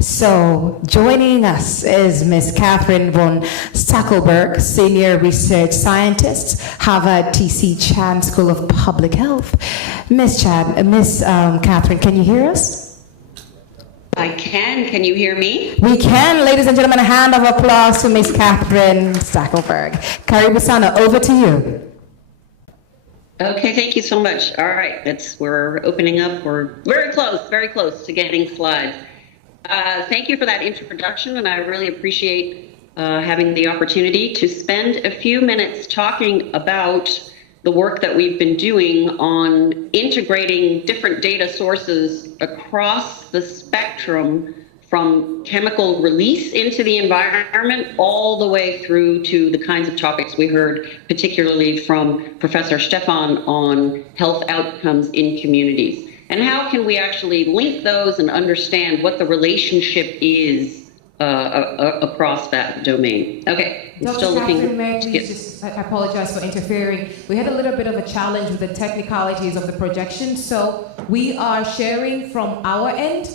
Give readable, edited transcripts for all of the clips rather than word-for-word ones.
So, joining us is Ms. Catherine von Stackelberg, Senior Research Scientist, Harvard T.C. Chan School of Public Health. Ms. Catherine, can you hear us? I can. Can you hear me? We can. Ladies and gentlemen, a hand of applause to Ms. Catherine Stackelberg. Karibu Sana, over to you. Okay, thank you so much. All right, we're opening up. We're very close to getting slides. Thank you for that introduction, and I really appreciate having the opportunity to spend a few minutes talking about the work that we've been doing on integrating different data sources across the spectrum from chemical release into the environment all the way through to the kinds of topics we heard, particularly from Professor Stefan on health outcomes in communities. And how can we actually link those and understand what the relationship is across that domain? Okay, I'm still looking. I apologize for interfering. We had a little bit of a challenge with the technicalities of the projection, so we are sharing from our end.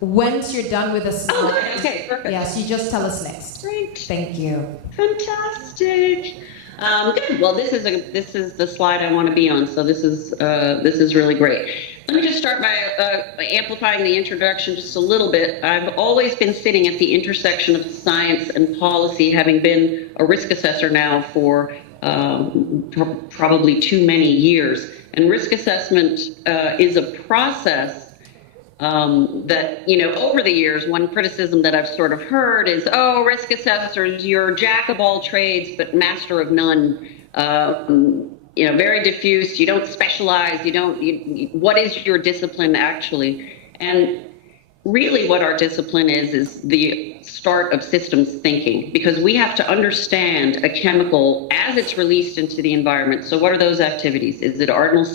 Once you're done with the slide, okay, perfect. Yes, you just tell us next. Great. Thank you. Fantastic. Good. Well, this is the slide I want to be on, so this is really great. Let me just start by amplifying the introduction just a little bit. I've always been sitting at the intersection of science and policy, having been a risk assessor now for probably too many years. And risk assessment is a process that, over the years, one criticism that I've sort of heard is, oh, risk assessors, you're jack of all trades, but master of none. Very diffuse. You don't specialize. What is your discipline actually? And really what our discipline is the start of systems thinking, because we have to understand a chemical as it's released into the environment. So what are those activities? Is it artisanal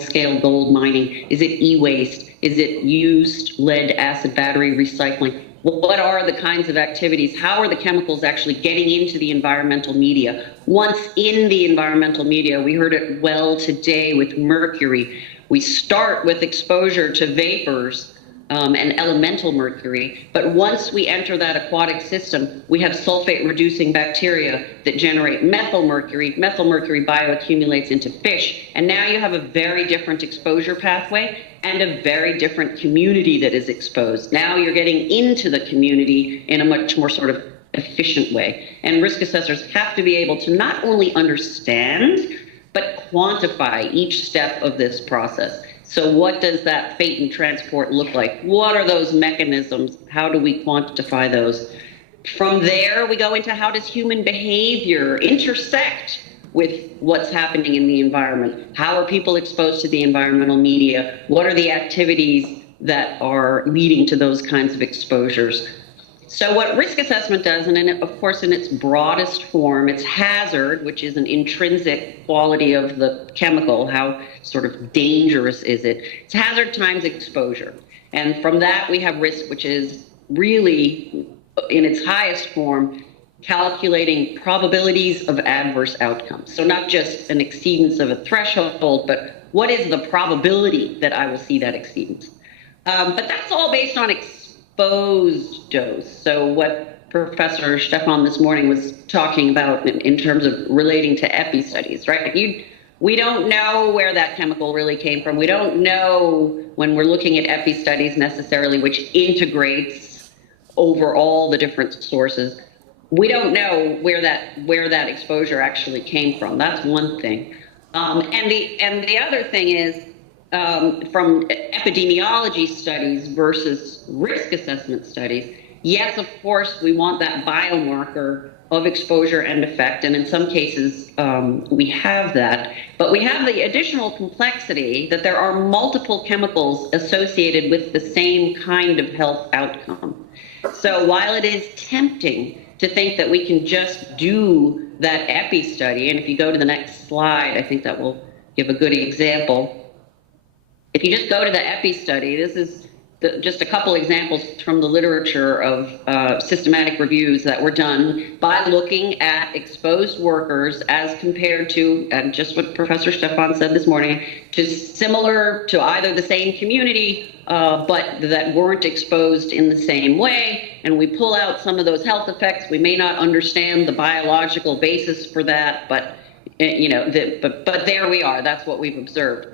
scale gold mining? Is it e-waste? Is it used lead acid battery recycling? What are the kinds of activities? How are the chemicals actually getting into the environmental media? Once in the environmental media, we heard it well today with mercury. We start with exposure to vapors and elemental mercury, but once we enter that aquatic system, we have sulfate-reducing bacteria that generate methyl mercury. Methyl mercury bioaccumulates into fish, and now you have a very different exposure pathway and a very different community that is exposed. Now you're getting into the community in a much more sort of efficient way. And risk assessors have to be able to not only understand, but quantify each step of this process. So what does that fate and transport look like? What are those mechanisms? How do we quantify those? From there, we go into how does human behavior intersect with what's happening in the environment? How are people exposed to the environmental media? What are the activities that are leading to those kinds of exposures? So what risk assessment does, and of course in its broadest form, it's hazard, which is an intrinsic quality of the chemical, how sort of dangerous is it? It's hazard times exposure. And from that we have risk, which is really, in its highest form, calculating probabilities of adverse outcomes. So not just an exceedance of a threshold, but what is the probability that I will see that exceedance? But that's all based on exposed dose. So what Professor Stefan this morning was talking about in terms of relating to epi studies, right? We don't know where that chemical really came from. We don't know when we're looking at epi studies necessarily, which integrates over all the different sources. We don't know where that exposure actually came from. That's one thing. And the other thing is, from epidemiology studies versus risk assessment studies, yes, of course, we want that biomarker of exposure and effect, and in some cases we have that, but we have the additional complexity that there are multiple chemicals associated with the same kind of health outcome. So while it is tempting to think that we can just do that epi study, and if you go to the next slide, I think that will give a good example. If you just go to the epi study, this is just a couple examples from the literature of systematic reviews that were done by looking at exposed workers as compared to, and just what Professor Stefan said this morning, to similar to either the same community, but that weren't exposed in the same way. And we pull out some of those health effects. We may not understand the biological basis for that, but but there we are. That's what we've observed.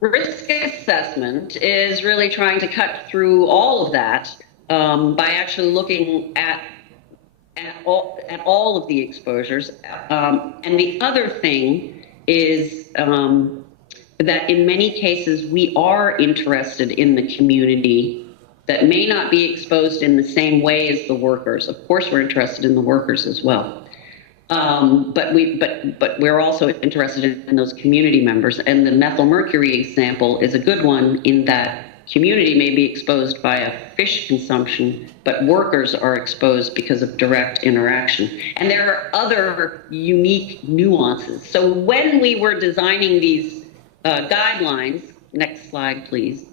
Risk assessment is really trying to cut through all of that by actually looking at all of the exposures. And the other thing is that in many cases we are interested in the community that may not be exposed in the same way as the workers. Of course, we're interested in the workers as well. But we're also interested in those community members, and the methylmercury example is a good one in that community may be exposed via fish consumption, but workers are exposed because of direct interaction. And there are other unique nuances. So when we were designing these guidelines, next slide please,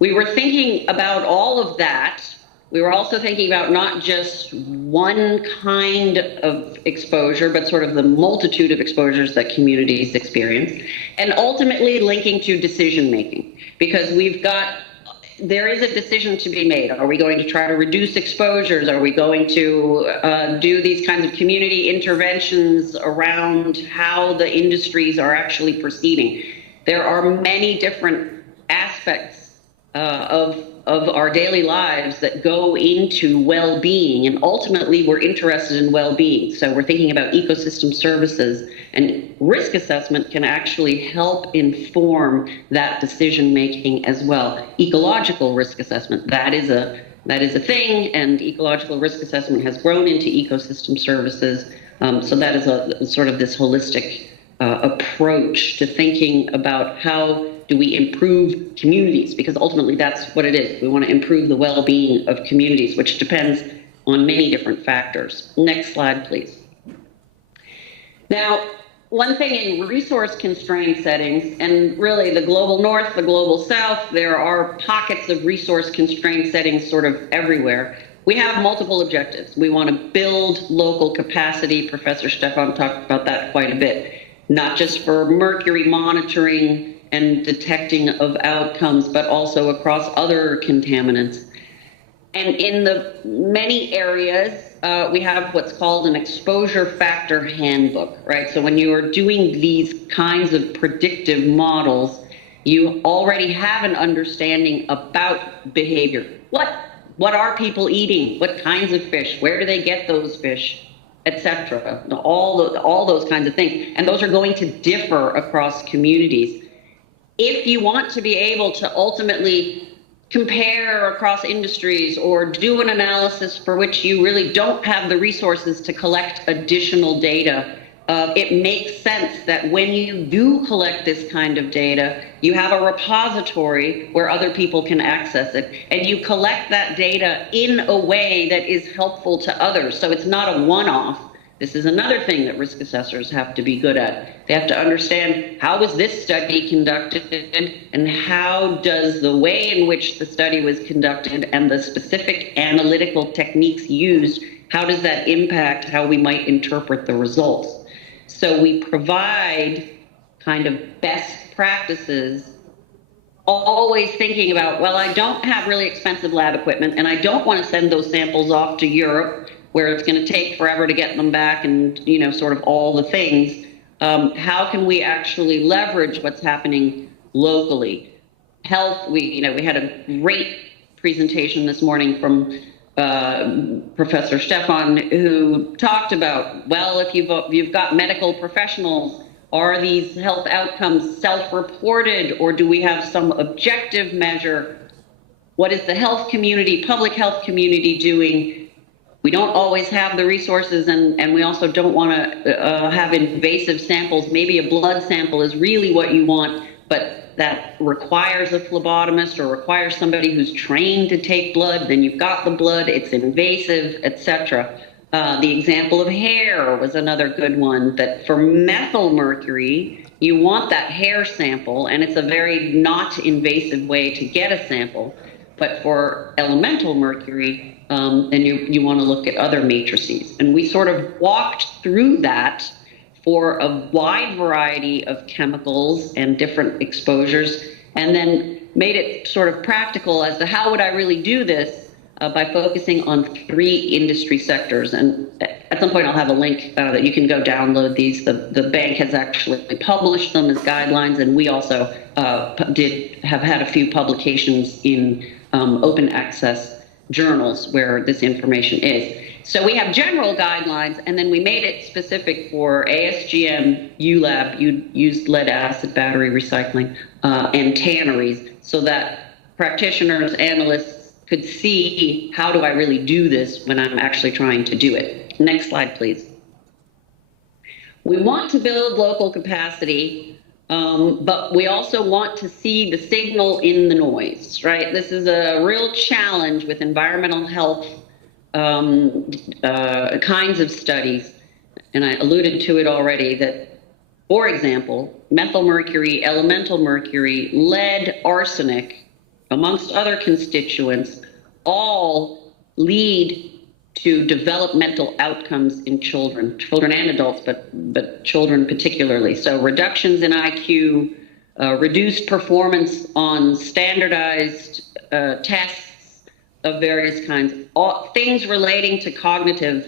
we were thinking about all of that. We were also thinking about not just one kind of exposure, but sort of the multitude of exposures that communities experience, and ultimately linking to decision making, because there is a decision to be made. Are we going to try to reduce exposures? Are we going to do these kinds of community interventions around how the industries are actually proceeding? There are many different aspects of our daily lives that go into well-being, and ultimately we're interested in well-being. So we're thinking about ecosystem services, and risk assessment can actually help inform that decision-making as well. Ecological risk assessment, that is a thing, and ecological risk assessment has grown into ecosystem services. So that is a sort of this holistic approach to thinking about how do we improve communities, because ultimately that's what it is. We want to improve the well-being of communities, which depends on many different factors. Next slide, please. Now, one thing in resource-constrained settings, and really the global north, the global south, there are pockets of resource-constrained settings sort of everywhere. We have multiple objectives. We want to build local capacity. Professor Stefan talked about that quite a bit, not just for mercury monitoring and detecting of outcomes, but also across other contaminants. And in the many areas, we have what's called an exposure factor handbook, right? So when you are doing these kinds of predictive models, you already have an understanding about behavior. What are people eating? What kinds of fish? Where do they get those fish? Etc. All those kinds of things. And those are going to differ across communities. If you want to be able to ultimately compare across industries or do an analysis for which you really don't have the resources to collect additional data, it makes sense that when you do collect this kind of data, you have a repository where other people can access it, and you collect that data in a way that is helpful to others. So it's not a one-off. This is another thing that risk assessors have to be good at. They have to understand, how was this study conducted, and how does the way in which the study was conducted and the specific analytical techniques used, how does that impact how we might interpret the results? So we provide kind of best practices, always thinking about, well, I don't have really expensive lab equipment, and I don't want to send those samples off to Europe, where it's going to take forever to get them back, and sort of all the things. How can we actually leverage what's happening locally? Health, we had a great presentation this morning from Professor Stefan, who talked about, well, if you've got medical professionals, are these health outcomes self-reported, or do we have some objective measure? What is the health community, public health community doing? We don't always have the resources, and we also don't want to have invasive samples. Maybe a blood sample is really what you want, but that requires a phlebotomist or requires somebody who's trained to take blood. Then you've got the blood, it's invasive, etc. The example of hair was another good one, that for methylmercury, you want that hair sample, and it's a very not invasive way to get a sample. But for elemental mercury, then you want to look at other matrices. And we sort of walked through that for a wide variety of chemicals and different exposures, and then made it sort of practical as to how would I really do this by focusing on 3 industry sectors. And at some point I'll have a link that you can go download these. The bank has actually published them as guidelines, and we also have had a few publications in open access journals where this information is. So we have general guidelines, and then we made it specific for ASGM, ULAB, used lead acid battery recycling, and tanneries, so that practitioners, analysts could see, how do I really do this when I'm actually trying to do it? Next slide, please. We want to build local capacity, but we also want to see the signal in the noise, right? This is a real challenge with environmental health kinds of studies, and I alluded to it already, that, for example, methylmercury, elemental mercury, lead, arsenic, amongst other constituents, all lead to developmental outcomes in children and adults, but children particularly. So reductions in IQ, reduced performance on standardized tests of various kinds, all things relating to cognitive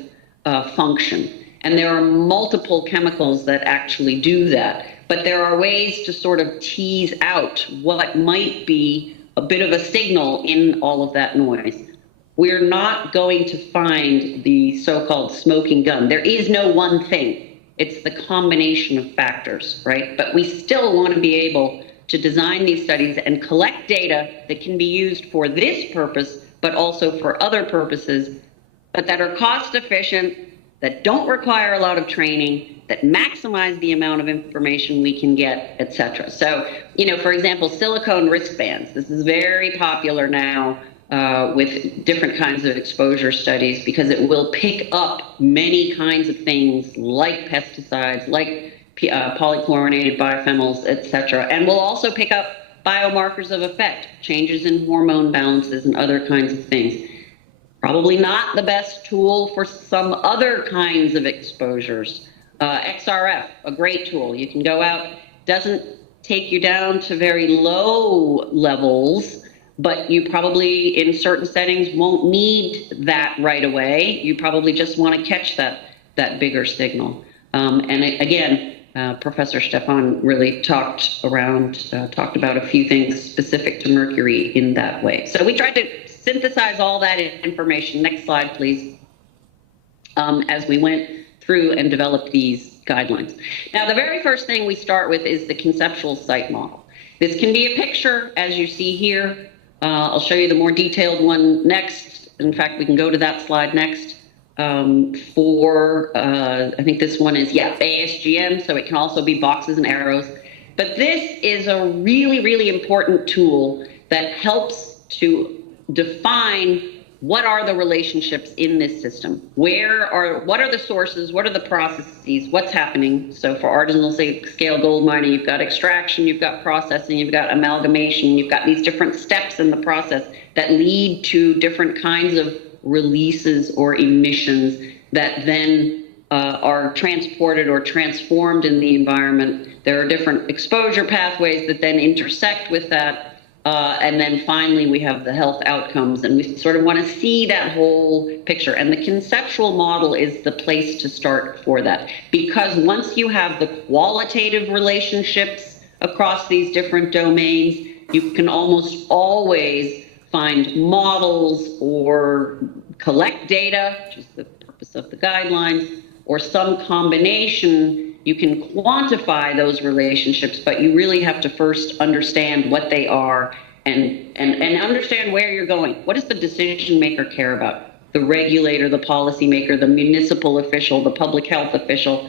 function. And there are multiple chemicals that actually do that. But there are ways to sort of tease out what might be a bit of a signal in all of that noise. We're not going to find the so-called smoking gun. There is no one thing. It's the combination of factors, right? But we still want to be able to design these studies and collect data that can be used for this purpose, but also for other purposes, but that are cost efficient, that don't require a lot of training, that maximize the amount of information we can get, et cetera. So, for example, silicone wristbands. This is very popular now with different kinds of exposure studies, because it will pick up many kinds of things like pesticides, like polychlorinated biphenyls, et cetera, and will also pick up biomarkers of effect, changes in hormone balances and other kinds of things. Probably not the best tool for some other kinds of exposures. XRF, a great tool. You can go out, doesn't take you down to very low levels, but you probably in certain settings won't need that right away. You probably just want to catch that bigger signal. Again, Professor Stefan really talked about a few things specific to mercury in that way. So we tried to synthesize all that information. Next slide, please. As we went through and developed these guidelines. Now, the very first thing we start with is the conceptual site model. This can be a picture, as you see here. I'll show you the more detailed one next. In fact, we can go to that slide next. I think this one is, ASGM, so it can also be boxes and arrows. But this is a really, really important tool that helps to define what are the relationships in this system? What are the sources? What are the processes? What's happening? So for artisanal scale gold mining, you've got extraction, you've got processing, you've got amalgamation, you've got these different steps in the process that lead to different kinds of releases or emissions that then are transported or transformed in the environment. There are different exposure pathways that then intersect with that. And then finally, we have the health outcomes, and we sort of want to see that whole picture. And the conceptual model is the place to start for that, because once you have the qualitative relationships across these different domains, you can almost always find models or collect data, which is the purpose of the guidelines, or some combination. You can quantify those relationships, but you really have to first understand what they are and understand where you're going. What does the decision maker care about? The regulator, the policymaker, the municipal official, the public health official.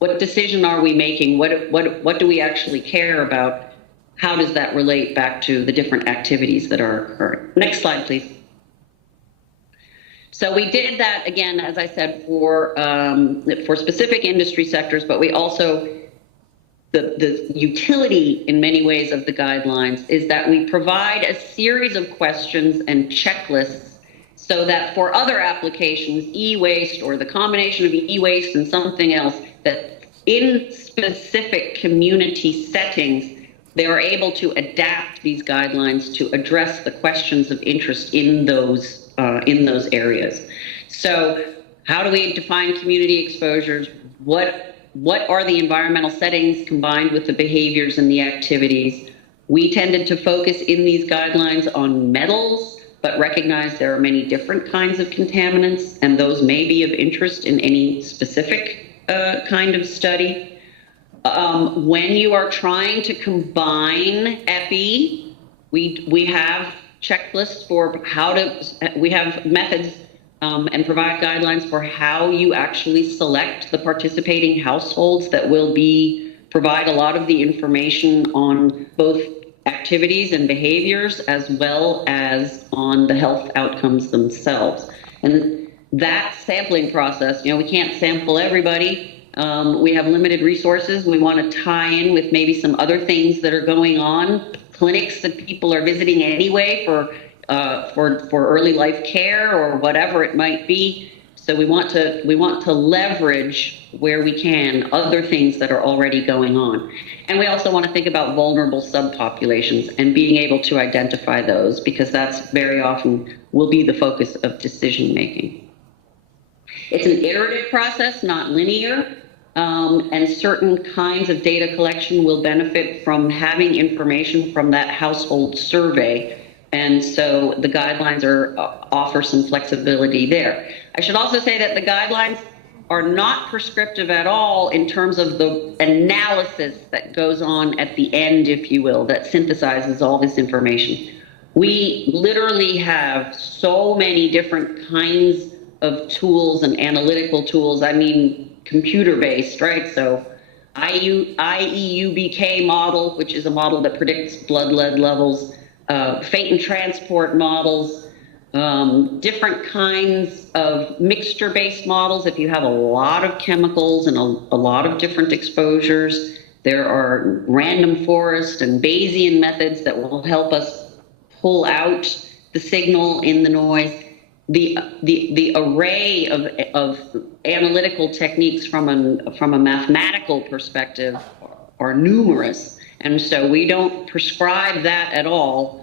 What decision are we making? What do we actually care about? How does that relate back to the different activities that are occurring? Next slide, please. So we did that, again, as I said, for specific industry sectors, but we also the utility in many ways of the guidelines is that we provide a series of questions and checklists so that for other applications, e-waste or the combination of e-waste and something else, that in specific community settings, they are able to adapt these guidelines to address the questions of interest in those areas. So how do we define community exposures? What are the environmental settings combined with the behaviors and the activities? We tended to focus in these guidelines on metals, but recognize there are many different kinds of contaminants, and those may be of interest in any specific kind of study. When you are trying to combine EPI, we have checklists for we have methods and provide guidelines for how you actually select the participating households that will provide a lot of the information on both activities and behaviors as well as on the health outcomes themselves. And that sampling process, we can't sample everybody. We have limited resources. We want to tie in with maybe some other things that are going on, clinics that people are visiting anyway for early life care or whatever it might be. So we want to leverage where we can other things that are already going on. And we also want to think about vulnerable subpopulations and being able to identify those, because that's very often will be the focus of decision making. It's an iterative process, not linear, and certain kinds of data collection will benefit from having information from that household survey. And so the guidelines offer some flexibility there. I should also say that the guidelines are not prescriptive at all in terms of the analysis that goes on at the end, if you will, that synthesizes all this information. We literally have so many different kinds of tools and analytical tools. I mean, computer-based, right? So IEUBK model, which is a model that predicts blood lead levels, fate and transport models, different kinds of mixture-based models. If you have a lot of chemicals and a lot of different exposures, there are random forest and Bayesian methods that will help us pull out the signal in the noise. The array of analytical techniques from a mathematical perspective are numerous, and so we don't prescribe that at all.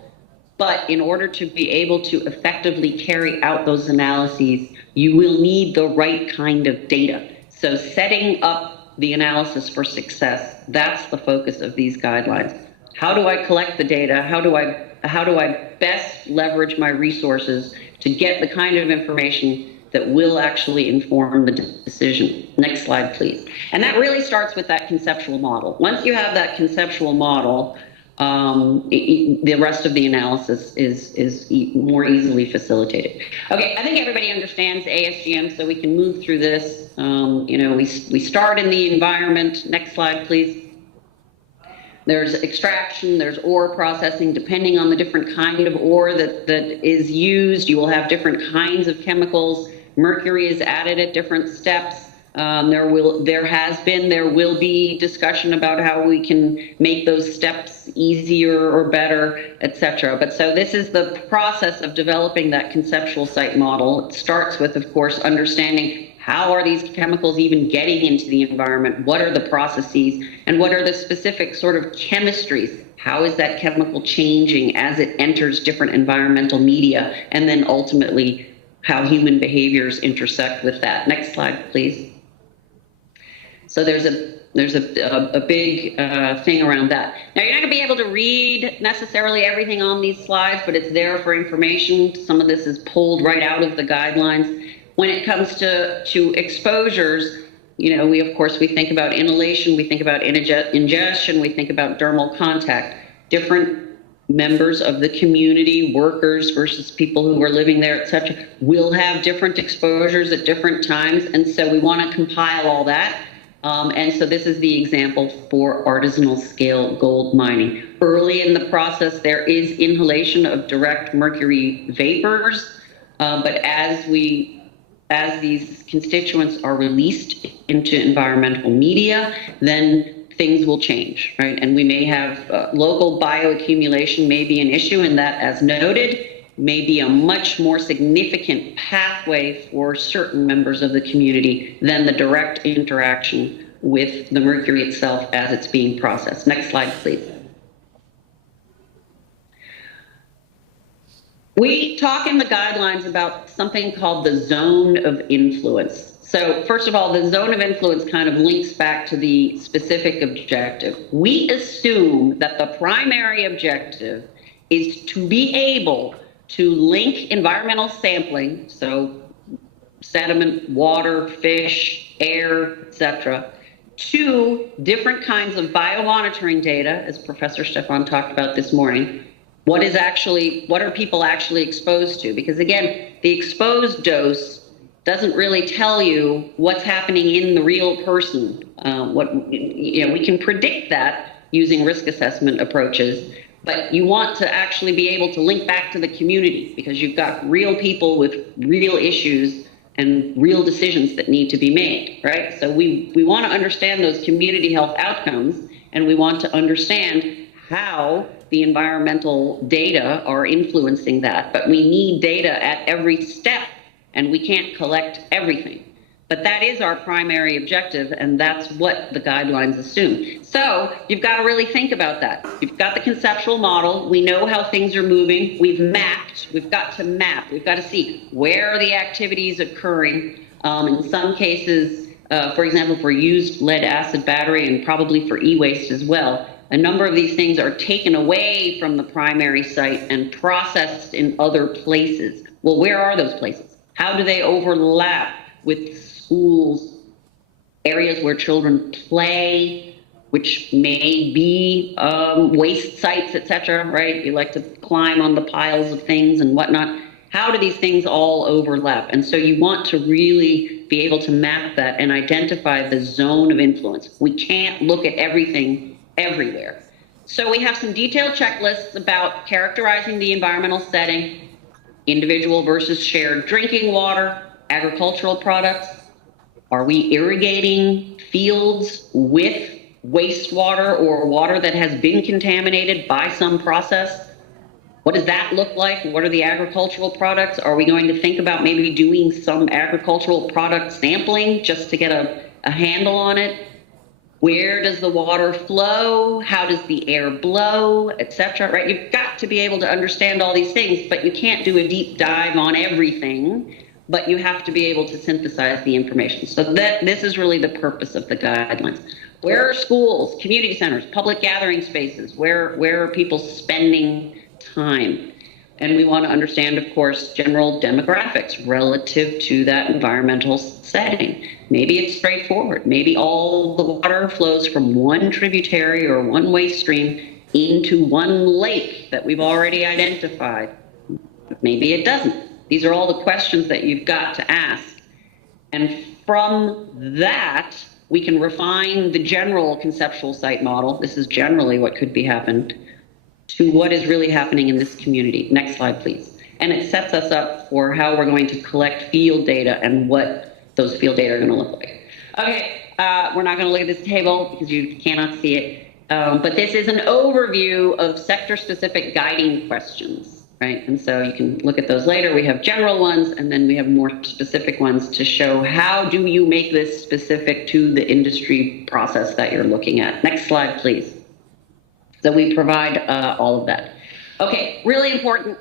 But in order to be able to effectively carry out those analyses, you will need the right kind of data. So setting up the analysis for success, that's the focus of these guidelines. How do I collect the data? How do I best leverage my resources to get the kind of information that will actually inform the decision? Next slide, please. And that really starts with that conceptual model. Once you have that conceptual model, the rest of the analysis is more easily facilitated. Okay, I think everybody understands ASGM, so we can move through this. We start in the environment. Next slide, please. There's extraction, there's ore processing. Depending on the different kind of ore that is used, you will have different kinds of chemicals. Mercury is added at different steps. There will be discussion about how we can make those steps easier or better, etc. But so this is the process of developing that conceptual site model. It starts with, of course, understanding how are these chemicals even getting into the environment? What are the processes? And what are the specific sort of chemistries? How is that chemical changing as it enters different environmental media? And then ultimately, how human behaviors intersect with that. Next slide, please. So there's a big thing around that. Now, you're not going to be able to read necessarily everything on these slides, but it's there for information. Some of this is pulled right out of the guidelines. When it comes to exposures, we think about inhalation, we think about ingestion, we think about dermal contact. Different members of the community, workers versus people who are living there, etc., will have different exposures at different times, and so we want to compile all that. And so this is the example for artisanal scale gold mining. Early in the process, there is inhalation of direct mercury vapors, but as these constituents are released into environmental media, then things will change, right? And we may have local bioaccumulation may be an issue, and that, as noted, may be a much more significant pathway for certain members of the community than the direct interaction with the mercury itself as it's being processed. Next slide, please. We talk in the guidelines about something called the zone of influence. So first of all, the zone of influence kind of links back to the specific objective. We assume that the primary objective is to be able to link environmental sampling, so sediment, water, fish, air, etc., to different kinds of biomonitoring data, as Professor Stefan talked about this morning. What are people actually exposed to? Because again, the exposed dose doesn't really tell you what's happening in the real person. We can predict that using risk assessment approaches, but you want to actually be able to link back to the community, because you've got real people with real issues and real decisions that need to be made, right? So we want to understand those community health outcomes, and we want to understand how the environmental data are influencing that. But we need data at every step, and we can't collect everything. But that is our primary objective, and that's what the guidelines assume. So you've got to really think about that. You've got the conceptual model. We know how things are moving. We've mapped. We've got to map. We've got to see where are the activities occurring. In some cases, for example, for used lead acid battery and probably for e-waste as well, a number of these things are taken away from the primary site and processed in other places. Well, where are those places? How do they overlap with schools, areas where children play, which may be waste sites, etc., right? You like to climb on the piles of things and whatnot. How do these things all overlap? And so you want to really be able to map that and identify the zone of influence. We can't look at everything everywhere. So we have some detailed checklists about characterizing the environmental setting, individual versus shared drinking water, agricultural products. Are we irrigating fields with wastewater or water that has been contaminated by some process? What does that look like? What are the agricultural products? Are we going to think about maybe doing some agricultural product sampling just to get a handle on it? Where does the water flow? How does the air blow, etc., right? You've got to be able to understand all these things, but you can't do a deep dive on everything. But you have to be able to synthesize the information. So this is really the purpose of the guidelines. Where are schools, community centers, public gathering spaces? Where are people spending time? And we want to understand, of course, general demographics relative to that environmental setting. Maybe it's straightforward. Maybe all the water flows from one tributary or one waste stream into one lake that we've already identified. Maybe it doesn't. These are all the questions that you've got to ask. And from that, we can refine the general conceptual site model. This is generally what could be happened to what is really happening in this community. Next slide, please. And it sets us up for how we're going to collect field data and what those field data are going to look like. Okay, we're not going to look at this table because you cannot see it. But this is an overview of sector-specific guiding questions. Right, and so you can look at those later. We have general ones, and then we have more specific ones to show how do you make this specific to the industry process that you're looking at. Next slide, please. So we provide all of that. Okay, really important,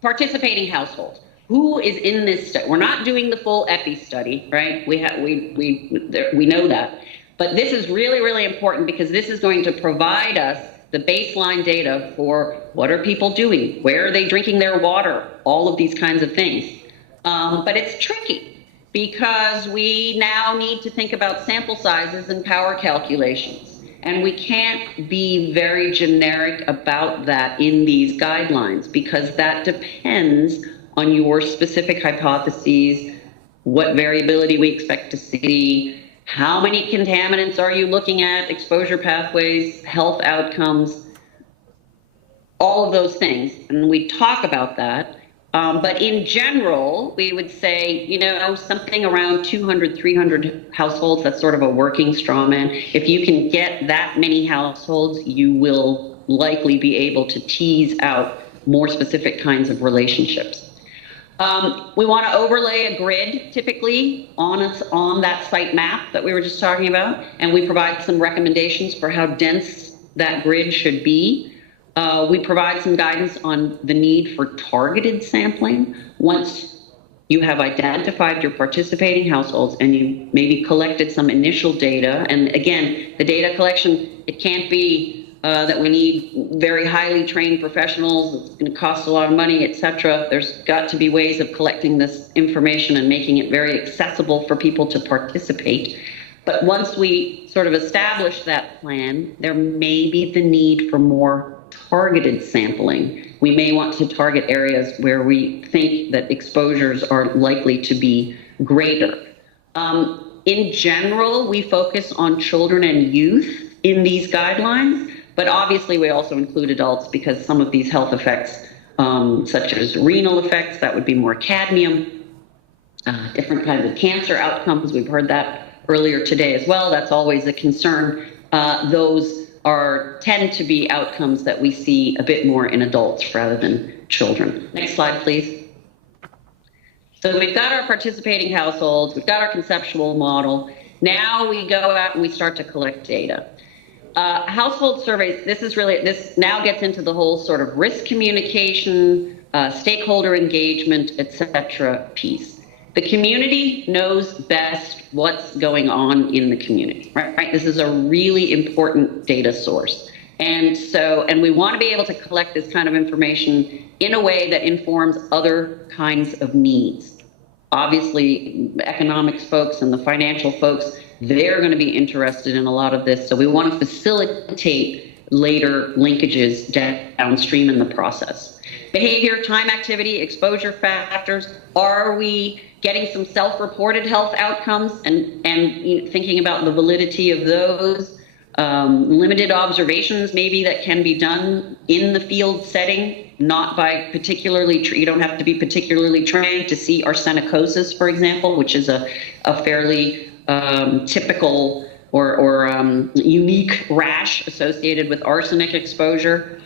participating households. Who is in this study? We're not doing the full EPI study, right? We know that. But this is really, really important because this is going to provide us the baseline data for what are people doing, where are they drinking their water, all of these kinds of things. But it's tricky because we now need to think about sample sizes and power calculations. And we can't be very generic about that in these guidelines because that depends on your specific hypotheses, what variability we expect to see, how many contaminants are you looking at, exposure pathways, health outcomes, all of those things. And we talk about that, But in general, we would say, something around 200, 300 households, that's sort of a working straw man. If you can get that many households, you will likely be able to tease out more specific kinds of relationships. We want to overlay a grid typically on that site map that we were just talking about, and we provide some recommendations for how dense that grid should be. We provide some guidance on the need for targeted sampling. Once you have identified your participating households and you maybe collected some initial data, and again, the data collection, it can't be that we need very highly trained professionals, it's going to cost a lot of money, etc. There's got to be ways of collecting this information and making it very accessible for people to participate. But once we sort of establish that plan, there may be the need for more targeted sampling. We may want to target areas where we think that exposures are likely to be greater. In general, we focus on children and youth in these guidelines, but obviously we also include adults because some of these health effects, such as renal effects, that would be more cadmium, different kinds of cancer outcomes, we've heard that earlier today as well, that's always a concern. Those tend to be outcomes that we see a bit more in adults rather than children. Next slide, please. So we've got our participating households, we've got our conceptual model. Now we go out and we start to collect data. Household surveys, this now gets into the whole sort of risk communication, stakeholder engagement, etc. piece. The community knows best what's going on in the community, right? This is a really important data source. And we want to be able to collect this kind of information in a way that informs other kinds of needs. Obviously, economics folks and the financial folks, they're going to be interested in a lot of this. So we want to facilitate later linkages downstream in the process. Behavior, time, activity, exposure factors. Are we getting some self-reported health outcomes and thinking about the validity of those? Limited observations maybe that can be done in the field setting, not by you don't have to be particularly trained to see arsenicosis, for example, which is a fairly typical or unique rash associated with arsenic exposure.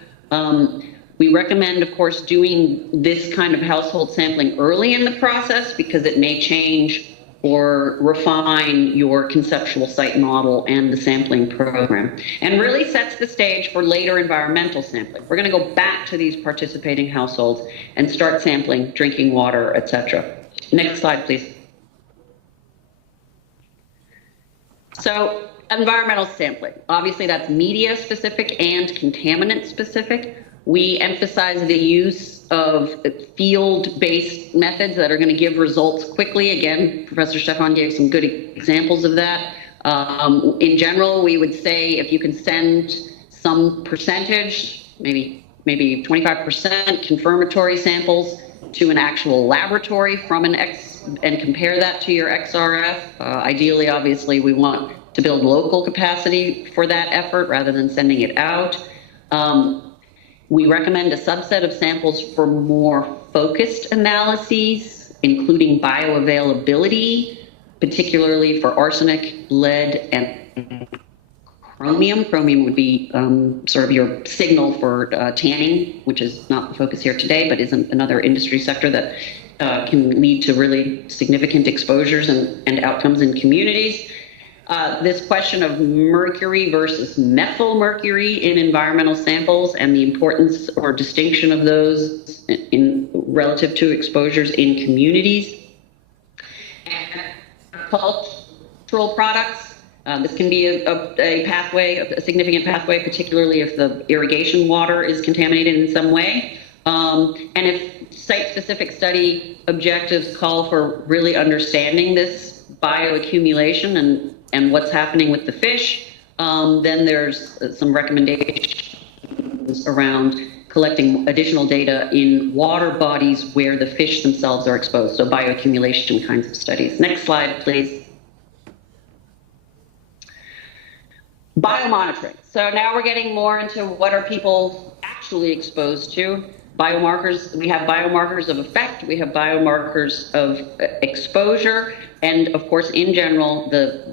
We recommend, of course, doing this kind of household sampling early in the process because it may change or refine your conceptual site model and the sampling program, and really sets the stage for later environmental sampling. We're going to go back to these participating households and start sampling drinking water, etc. Next slide, please. So environmental sampling, obviously that's media specific and contaminant specific. We emphasize the use of field-based methods that are going to give results quickly. Again, Professor Stefan gave some good examples of that. In general, we would say if you can send some percentage, maybe 25% confirmatory samples to an actual laboratory from and compare that to your XRF. Ideally, obviously, we want to build local capacity for that effort rather than sending it out. We recommend a subset of samples for more focused analyses, including bioavailability, particularly for arsenic, lead, and chromium. Chromium would be sort of your signal for tanning, which is not the focus here today, but is another industry sector that can lead to really significant exposures and outcomes in communities. This question of mercury versus methyl mercury in environmental samples and the importance or distinction of those relative to exposures in communities. Agricultural products. This can be a pathway, a significant pathway, particularly if the irrigation water is contaminated in some way. And if site-specific study objectives call for really understanding this bioaccumulation and what's happening with the fish, then there's some recommendations around collecting additional data in water bodies where the fish themselves are exposed, so bioaccumulation kinds of studies. Next slide, please. Biomonitoring. So now we're getting more into what are people actually exposed to. biomarkers. We have biomarkers of effect. We have biomarkers of exposure, and of course, in general, what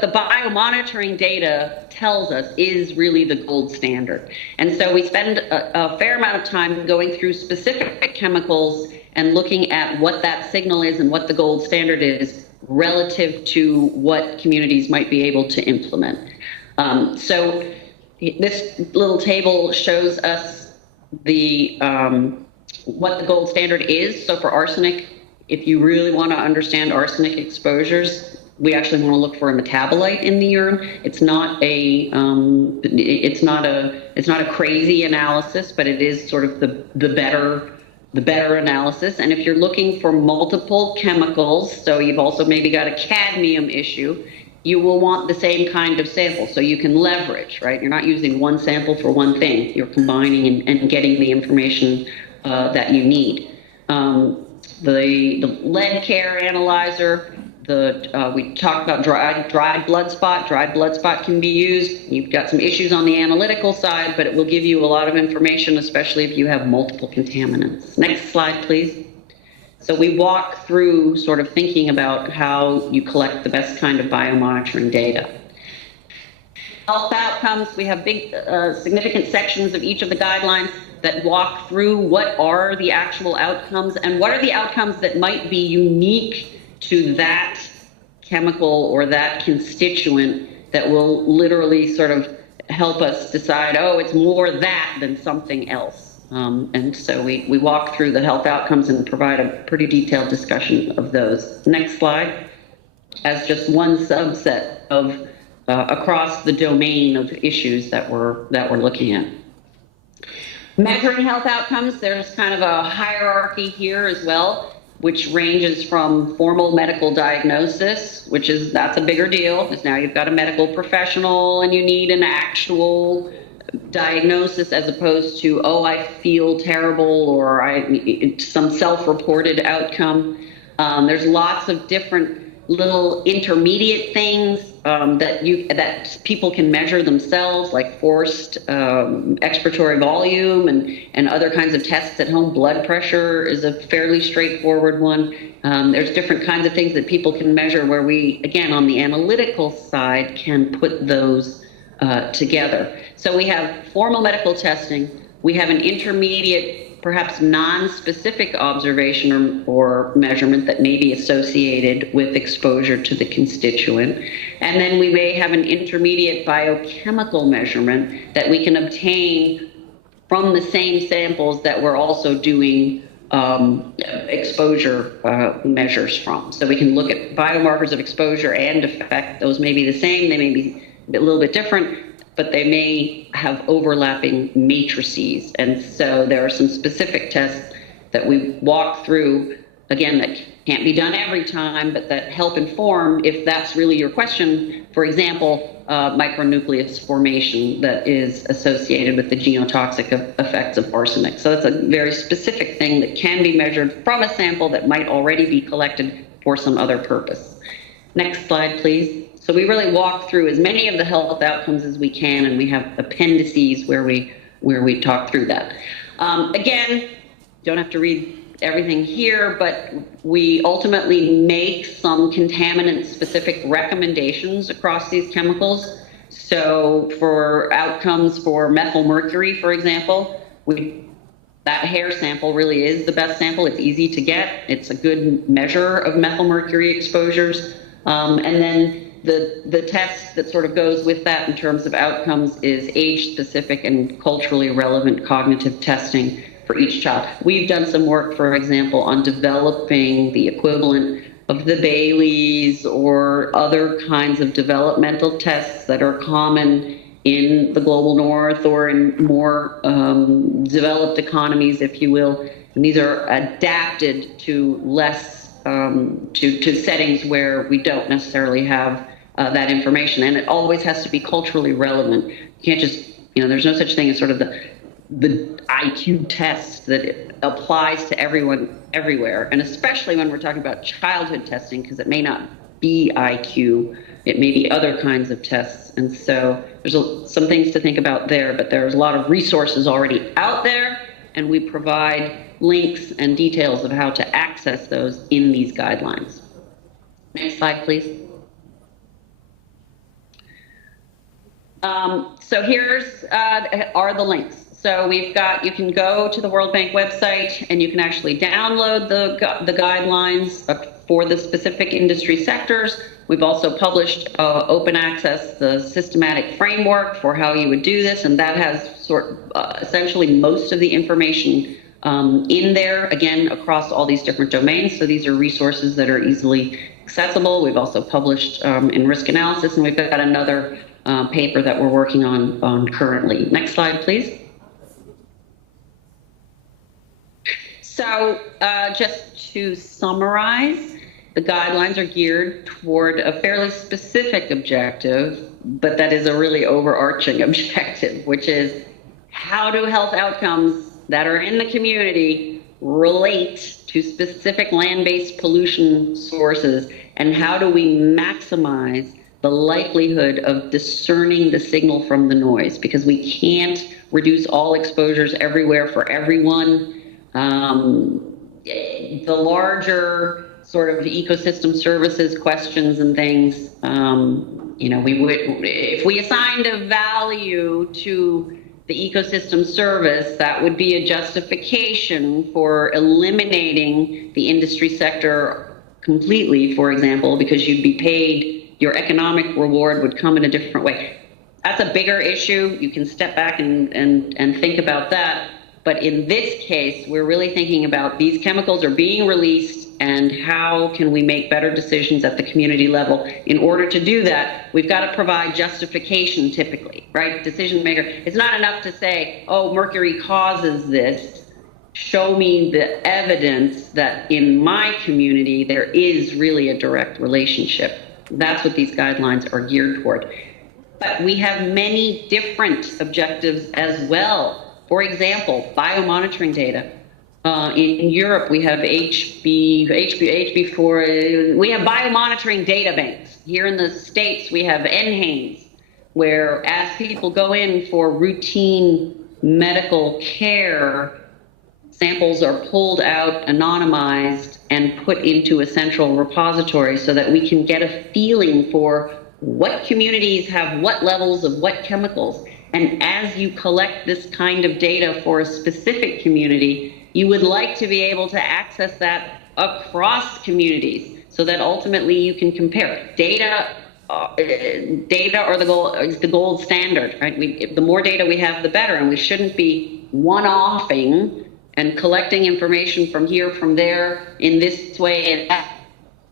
the biomonitoring data tells us is really the gold standard. And so we spend a fair amount of time going through specific chemicals and looking at what that signal is and what the gold standard is relative to what communities might be able to implement. So this little table shows us what the gold standard is. So for arsenic, if you really want to understand arsenic exposures, we actually want to look for a metabolite in the urine. It's not a crazy analysis, but it is sort of the better analysis. And if you're looking for multiple chemicals, so you've also maybe got a cadmium issue, you will want the same kind of sample, so you can leverage, right? You're not using one sample for one thing. You're combining and getting the information that you need. The lead care analyzer, we talked about dried blood spot. Dried blood spot can be used. You've got some issues on the analytical side, but it will give you a lot of information, especially if you have multiple contaminants. Next slide, please. So we walk through sort of thinking about how you collect the best kind of biomonitoring data. Health outcomes, we have big, significant sections of each of the guidelines that walk through what are the actual outcomes and what are the outcomes that might be unique to that chemical or that constituent that will literally sort of help us decide, oh, it's more that than something else. And so we walk through the health outcomes and provide a pretty detailed discussion of those. Next slide. As just one subset of across the domain of issues that we're looking at. Measuring health outcomes, there's kind of a hierarchy here as well, which ranges from formal medical diagnosis, that's a bigger deal, because now you've got a medical professional and you need an actual diagnosis as opposed to, oh, I feel terrible, or some self-reported outcome. There's lots of different little intermediate things that people can measure themselves, like forced expiratory volume and other kinds of tests at home. Blood pressure is a fairly straightforward one. There's different kinds of things that people can measure where we, again, on the analytical side, can put those together. So we have formal medical testing. We have an intermediate, perhaps non-specific observation or measurement that may be associated with exposure to the constituent. And then we may have an intermediate biochemical measurement that we can obtain from the same samples that we're also doing exposure measures from. So we can look at biomarkers of exposure and effect. Those may be the same, they may be a little bit different, but they may have overlapping matrices. And so there are some specific tests that we walk through, again, that can't be done every time, but that help inform if that's really your question. For example, micronucleus formation that is associated with the genotoxic effects of arsenic. So that's a very specific thing that can be measured from a sample that might already be collected for some other purpose. Next slide, please. So we really walk through as many of the health outcomes as we can, and we have appendices where we talk through that. Again, don't have to read everything here, but we ultimately make some contaminant-specific recommendations across these chemicals. So for outcomes for methylmercury, for example, that hair sample really is the best sample. It's easy to get. It's a good measure of methylmercury exposures. And then the test that sort of goes with that in terms of outcomes is age-specific and culturally relevant cognitive testing for each child. We've done some work, for example, on developing the equivalent of the Baileys or other kinds of developmental tests that are common in the global north or in more developed economies, if you will. And these are adapted to less, to settings where we don't necessarily have that information. And it always has to be culturally relevant. You can't just, there's no such thing as sort of the IQ test that applies to everyone everywhere. And especially when we're talking about childhood testing, because it may not be IQ It may be other kinds of tests. And so there's some things to think about there, but there's a lot of resources already out there, and we provide links and details of how to access those in these guidelines. Next slide, please. So here's are the links. So we've got, you can go to the World Bank website and you can actually download the guidelines for the specific industry sectors. We've also published open access, the systematic framework for how you would do this, and that has essentially most of the information in there, again, across all these different domains. So these are resources that are easily accessible. We've also published in risk analysis, and we've got another paper that we're working on currently. Next slide, please. So just to summarize, the guidelines are geared toward a fairly specific objective, but that is a really overarching objective, which is how do health outcomes that are in the community relate to specific land-based pollution sources, and how do we maximize the likelihood of discerning the signal from the noise, because we can't reduce all exposures everywhere for everyone. The larger sort of ecosystem services questions and things, you know, we would, if we assigned a value to the ecosystem service, that would be a justification for eliminating the industry sector completely, for example, because you'd be paid, your economic reward would come in a different way. That's a bigger issue. You can step back and think about that. But in this case, we're really thinking about these chemicals are being released and how can we make better decisions at the community level. In order to do that, we've got to provide justification typically, right? Decision maker. It's not enough to say, oh, mercury causes this. Show me the evidence that in my community there is really a direct relationship. That's what these guidelines are geared toward. But we have many different objectives as well. For example, biomonitoring data. In Europe, we have HB4, we have biomonitoring data banks. Here in the States, we have NHANES, where as people go in for routine medical care, samples are pulled out, anonymized, and put into a central repository so that we can get a feeling for what communities have what levels of what chemicals. And as you collect this kind of data for a specific community, you would like to be able to access that across communities so that ultimately you can compare. Data are the gold standard, right? The more data we have, the better, and we shouldn't be one-offing and collecting information from here, from there, in this way and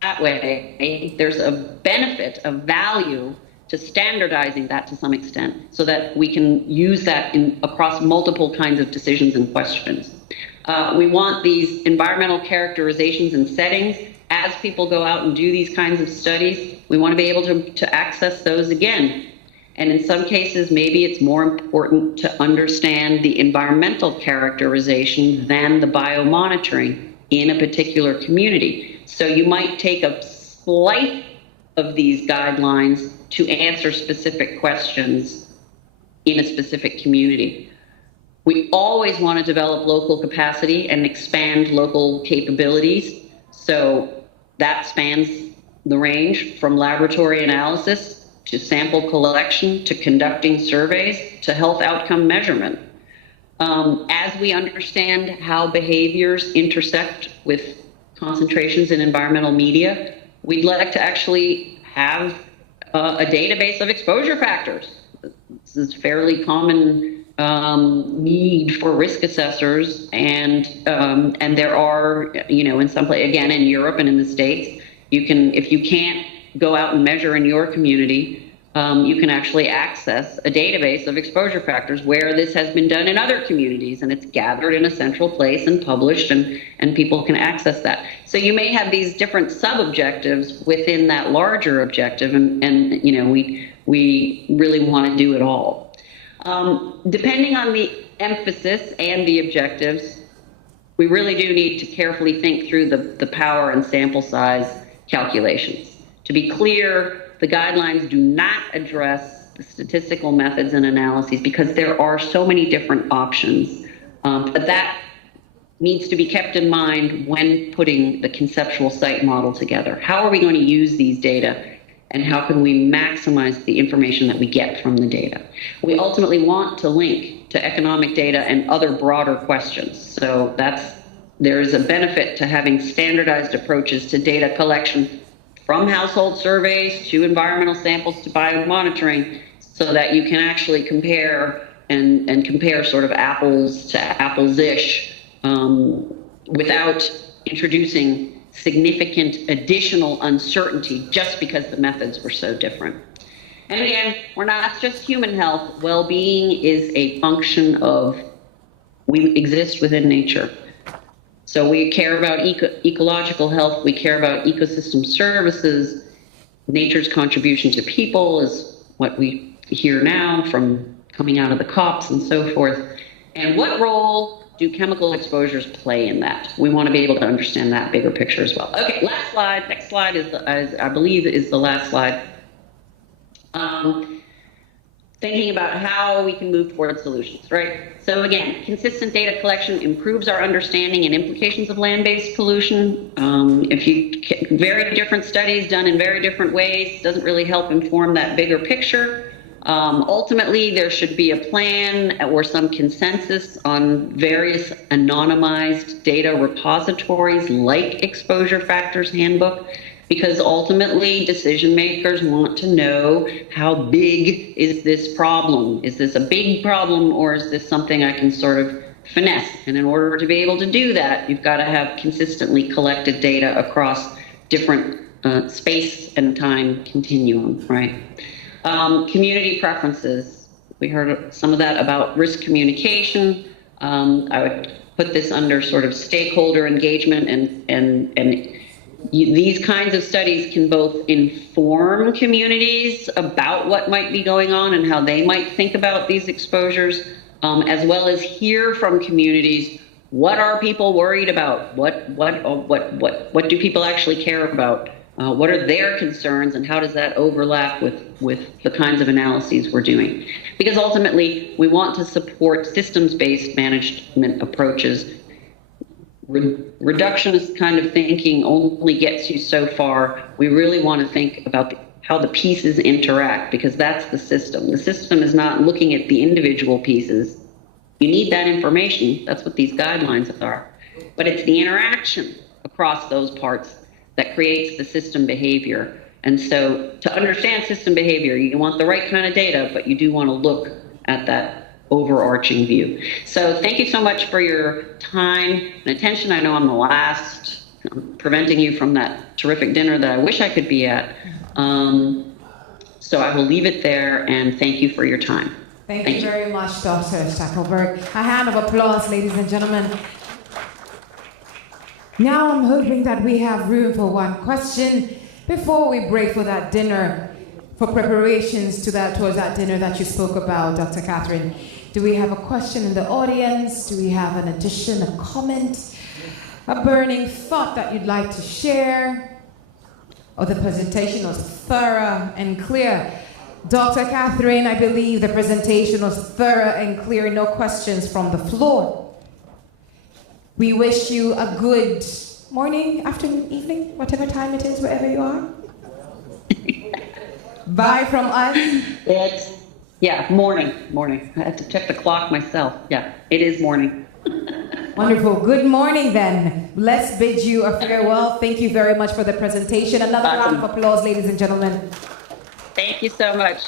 that way. There's a benefit, a value to standardizing that to some extent so that we can use that across multiple kinds of decisions and questions. We want these environmental characterizations and settings. As people go out and do these kinds of studies, we want to be able to access those again. And in some cases, maybe it's more important to understand the environmental characterization than the biomonitoring in a particular community. So you might take a slice of these guidelines to answer specific questions in a specific community. We always want to develop local capacity and expand local capabilities. So that spans the range from laboratory analysis to sample collection to conducting surveys to health outcome measurement. As we understand how behaviors intersect with concentrations in environmental media, we'd like to actually have a database of exposure factors. This is fairly common need for risk assessors, and there are, you know, in some place, again, in Europe and in the States, you can, if you can't go out and measure in your community, you can actually access a database of exposure factors where this has been done in other communities, and it's gathered in a central place and published, and people can access that. So you may have these different sub-objectives within that larger objective, and you know, we really want to do it all. Depending on the emphasis and the objectives, we really do need to carefully think through the power and sample size calculations. To be clear, The guidelines do not address the statistical methods and analyses because there are so many different options. But that needs to be kept in mind when putting the conceptual site model together. How are we going to use these data, and how can we maximize the information that we get from the data? We ultimately want to link to economic data and other broader questions. So there is a benefit to having standardized approaches to data collection, from household surveys to environmental samples to biomonitoring, so that you can actually compare and compare sort of apples to apples-ish without introducing significant additional uncertainty just because the methods were so different. And again, we're not just human health. Well-being is a function of, we exist within nature. So we care about ecological health, we care about ecosystem services. Nature's contribution to people is what we hear now from coming out of the COPs and so forth. And what role do chemical exposures play in that? We want to be able to understand that bigger picture as well. Okay, last slide. Next slide is, I believe, is the last slide. Thinking about how we can move toward solutions, right? So again, consistent data collection improves our understanding and implications of land-based pollution. Very different studies done in very different ways doesn't really help inform that bigger picture. Ultimately, there should be a plan or some consensus on various anonymized data repositories like Exposure Factors Handbook, because ultimately decision makers want to know, how big is this problem? Is this a big problem, or is this something I can sort of finesse? And in order to be able to do that, you've got to have consistently collected data across different space and time continuum, right? Community preferences. We heard some of that about risk communication. I would put this under sort of stakeholder engagement, and these kinds of studies can both inform communities about what might be going on and how they might think about these exposures, as well as hear from communities, what are people worried about? What do people actually care about? What are their concerns, and how does that overlap with the kinds of analyses we're doing? Because ultimately, we want to support systems-based management approaches. Reductionist kind of thinking only gets you so far. We really want to think about how the pieces interact, because that's the system. The system is not looking at the individual pieces. You need that information. That's what these guidelines are. But it's the interaction across those parts that creates the system behavior. And so to understand system behavior, you want the right kind of data, but you do want to look at that overarching view. So thank you so much for your time and attention. I know I'm the last, preventing you from that terrific dinner that I wish I could be at. So I will leave it there, and thank you for your time. Thank you very much, Dr. Stackelberg. A hand of applause, ladies and gentlemen. Now I'm hoping that we have room for one question before we break for that dinner, for preparations towards that dinner that you spoke about, Dr. Catherine. Do we have a question in the audience? Do we have an addition, a comment, a burning thought that you'd like to share? Or the presentation was thorough and clear. Dr. Catherine, I believe the presentation was thorough and clear, no questions from the floor. We wish you a good morning, afternoon, evening, whatever time it is, wherever you are. Bye from us. Morning. I had to check the clock myself. Yeah, it is morning. Wonderful. Good morning then. Let's bid you a farewell. Thank you very much for the presentation. Another round of applause, ladies and gentlemen. Thank you so much.